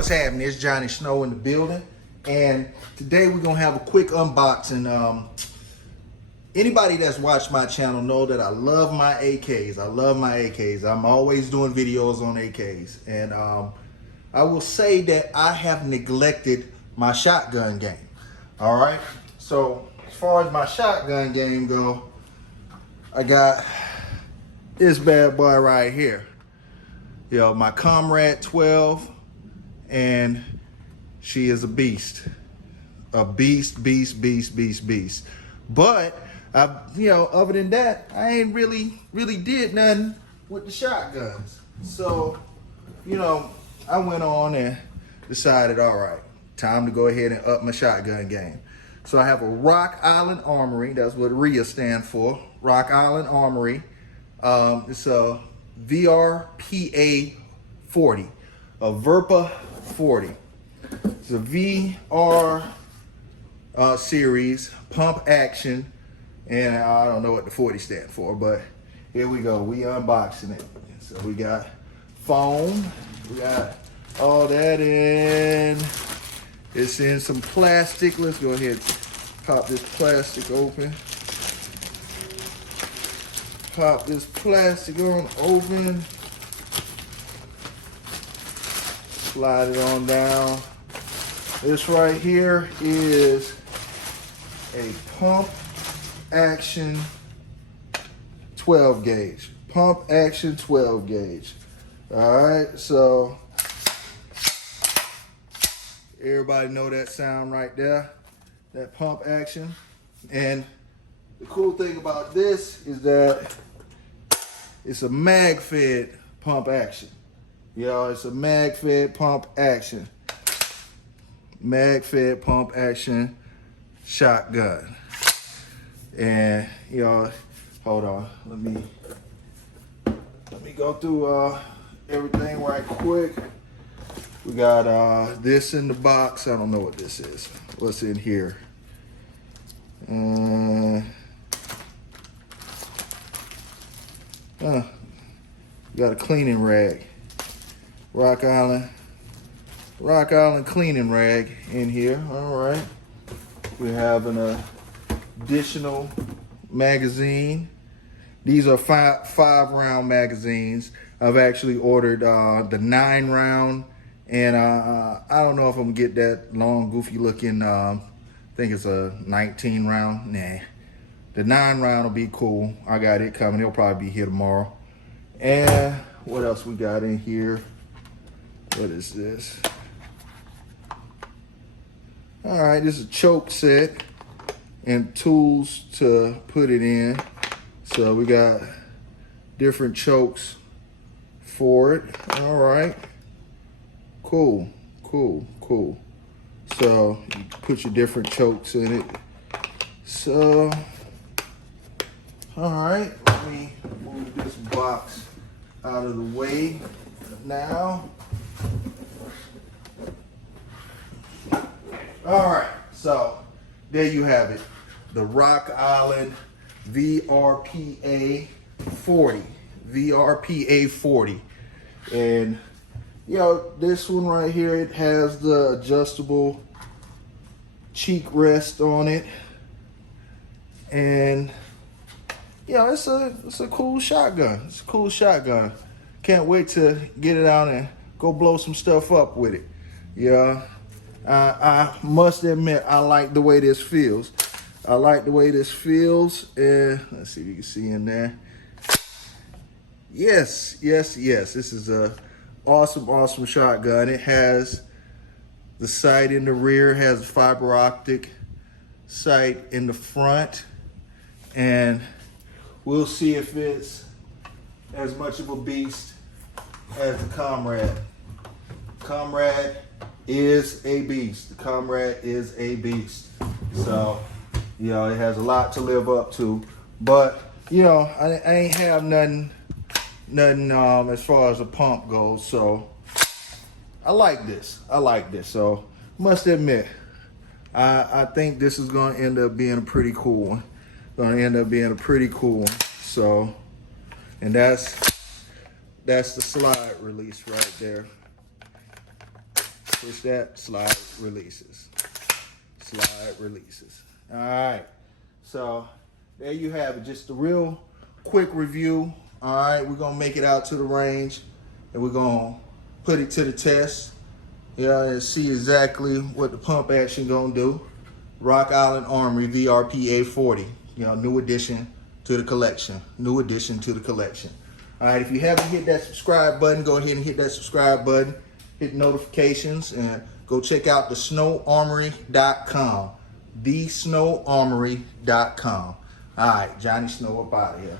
What's happening? It's Johnny Snow in the building, and today we're gonna have a quick unboxing. Anybody that's watched my channel know that I love my AKs. I love my AKs. I'm always doing videos on AKs, and I will say that I have neglected my shotgun game. All right, so as far as my shotgun game go, I got this bad boy right here. You know, my Comrade 12, and she is a beast. A beast. But other than that, I ain't really did nothing with the shotguns. So, I went on and decided, all right, time to go ahead and up my shotgun game. So I have a Rock Island Armory. That's what RIA stand for. Rock Island Armory. It's a VRPA40, a VRPA 40. It's a VR series, pump action, and I don't know what the 40 stand for, but here we go. We unboxing it. So we got foam, we got all that in. It's in some plastic. Let's go ahead and pop this plastic open. Pop this plastic on open. Slide it on down. This right here is a pump action 12 gauge. Pump action 12 gauge. All right, so everybody know that sound right there, that pump action. And the cool thing about this is that it's a mag-fed pump action. It's a mag-fed pump action. Mag-fed pump action shotgun. And hold on. Let me go through everything right quick. We got this in the box. I don't know what this is. What's in here? Got a cleaning rag. Rock Island cleaning rag in here. All right. We have an additional magazine. These are five round magazines. I've actually ordered the 9 round, and I don't know if I'm gonna get that long, goofy looking. I think it's a 19 round. Nah, the 9 round will be cool. I got it coming. It'll probably be here tomorrow. And what else we got in here? What is this? All right, this is a choke set and tools to put it in. So we got different chokes for it. All right, cool. So you put your different chokes in it. So, all right, let me move this box out of the way now. All right, so there you have it. The Rock Island VRPA40. VRPA40. And, this one right here, it has the adjustable cheek rest on it. And, it's a cool shotgun. It's a cool shotgun. Can't wait to get it out and go blow some stuff up with it. I must admit, I like the way this feels. I like the way this feels. And let's see if you can see in there. Yes. This is a awesome shotgun. It has the sight in the rear, has a fiber optic sight in the front. And we'll see if it's as much of a beast as the Comrade. Comrade is a beast. The Comrade is a beast. So, it has a lot to live up to. But, I ain't have nothing as far as a pump goes. So, I like this. So, must admit, I think this is going to end up being a pretty cool one. So, and that's the slide release right there. Push that, slide, releases. Slide, releases. All right. So there you have it. Just a real quick review. All right, we're gonna make it out to the range and we're gonna put it to the test. And see exactly what the pump action gonna do. Rock Island Armory VRPA40. New addition to the collection. New addition to the collection. All right, if you haven't hit that subscribe button, go ahead and hit that subscribe button. Hit notifications and go check out thesnowarmory.com. Thesnowarmory.com. All right, Johnny Snow up out of here.